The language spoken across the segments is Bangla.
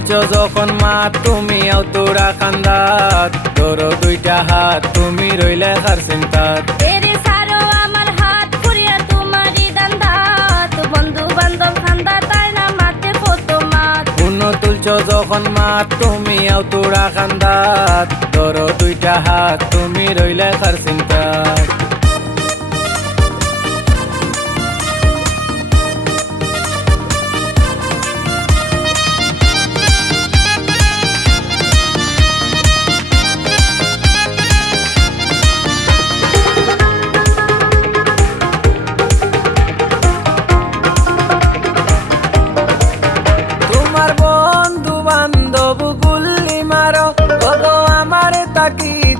তুলছো যখন মাত তুমি আও তোরা খান্দাত ধরো দুইটা হাত তুমি রইলে কার চিন্তাত এরে সারো আমার হাত পুরিয়া তোমারই দান্দাত বন্ধু বান্ধব খান্দা তাই না মাতে কত মাত পূর্ণ তুলছো যখন মাত তুমি আও তোরা খান্দাত ধরো দুইটা হাত তুমি রইলে কার চিন্তাত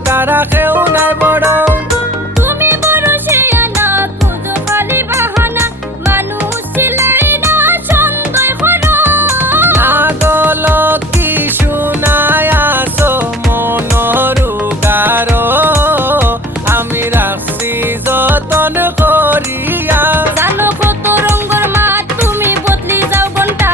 তারা কেউ নাই বড় তুমি বড় শেয়ানা খুঁজো খালি বাহানা মানুষ ছিলাই না সন্দেহ করো না গল কি শুনায় আসো মনোরুগার আমি রাখছি যতন করিয়া জানো কত রঙের মাত তুমি বদলি যাও ঘন্টা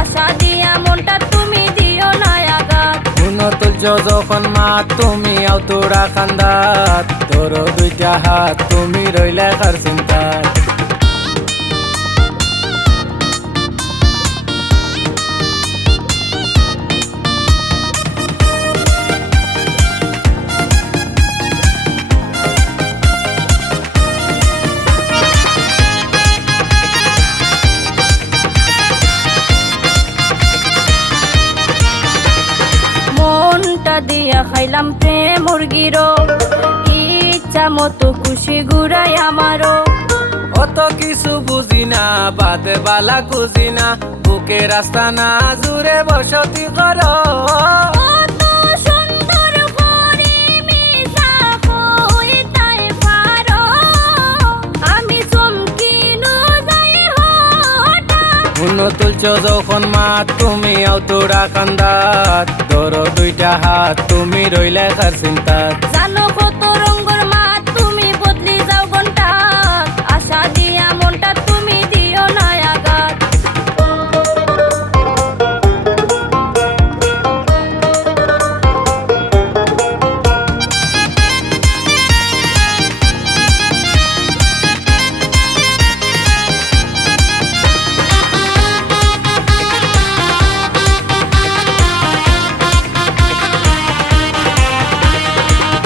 আশা দিয়া মনটা তুমি দিও না আঘাত পূর্ণ তুলছো যখন মাত তুমি আও তোরা খান্দাত ধরো দুইটা হাত তুমি রইলে কার চিন্তাত মনটা দিয়া খাইলাম প্রেম মুরগিরো ইচ্ছা মতো খুশি ঘুরাই আমারও অত কিছু বুঝি না বাদে বালা খুঁজি না বুকে রাস্তা না জুড়ে বসতি করো কত সুন্দর করে মিশা কইতাই পারো আমি চমকিনো যাই হঠাৎ পূর্ণ তুলছো যখন মাত তুমি আও তোরা কান্দাত ধরো দুইটা হাত তুমি রইলে কার চিন্তাত জানো কত রঙের মাত তুমি বদলি যাও ঘন্টা আশা দিয়া মনটা তুমি দিও না আঘাত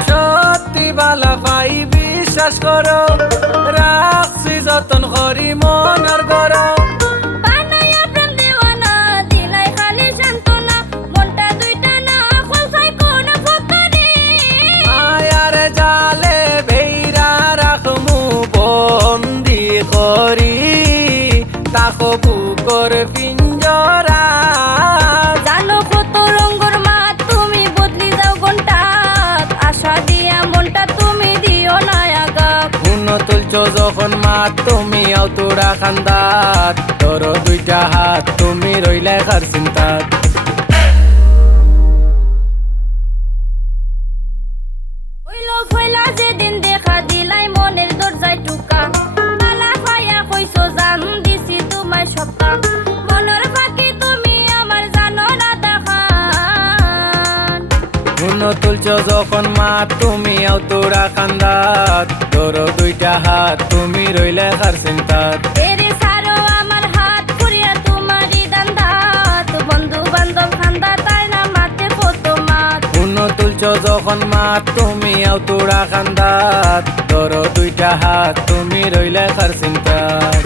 সত্যি বালা পাই বিশ্বাস করো রাখছি যতন করি মনের গরো বানায়া প্রেম দেওয়ানা দিলাই খালি সান্ত্বনা মনটা দুইটা না খোলসাই কোন ফকরে মায়ার জালে ভেইরা রাখমু বন্দি করি তাকো বুকর পিঞ্জরা জানো কত রঙের মাত তুমি বদলি যাও ঘন্টা আশা দিয়া মনটা তুমি দিও না আঘাত পূর্ণ তুলছো যখন মাত তুমি আও তোরা খান্দাত ধরো দুইটা হাত তুমি রইলে কার চিন্তাত হইলো ফয়লা যেদিন দেখা দিলাই মনের দরজায় টুকা মালা পাইয়া কইছো জান দিছি তোমায় সপ্তাহ মনের ফাঁকি তুমি আমার জানো না দেখান পূর্ণ তুলছো যখন মাত তুমি আও তোরা খান্দাত ধরো দুইটা হাত তুমি রইলে কার চিন্তাত এরে সারো আমার হাত পুরিয়া তোমারই দান্দাত বন্ধু বান্ধব খান্দা তাই না মাতে কত মাত পূর্ণ তুলছো যখন মাত তুমি আও তোরা খান্দাত ধরো দুইটা হাত তুমি রইলে কার চিন্তাত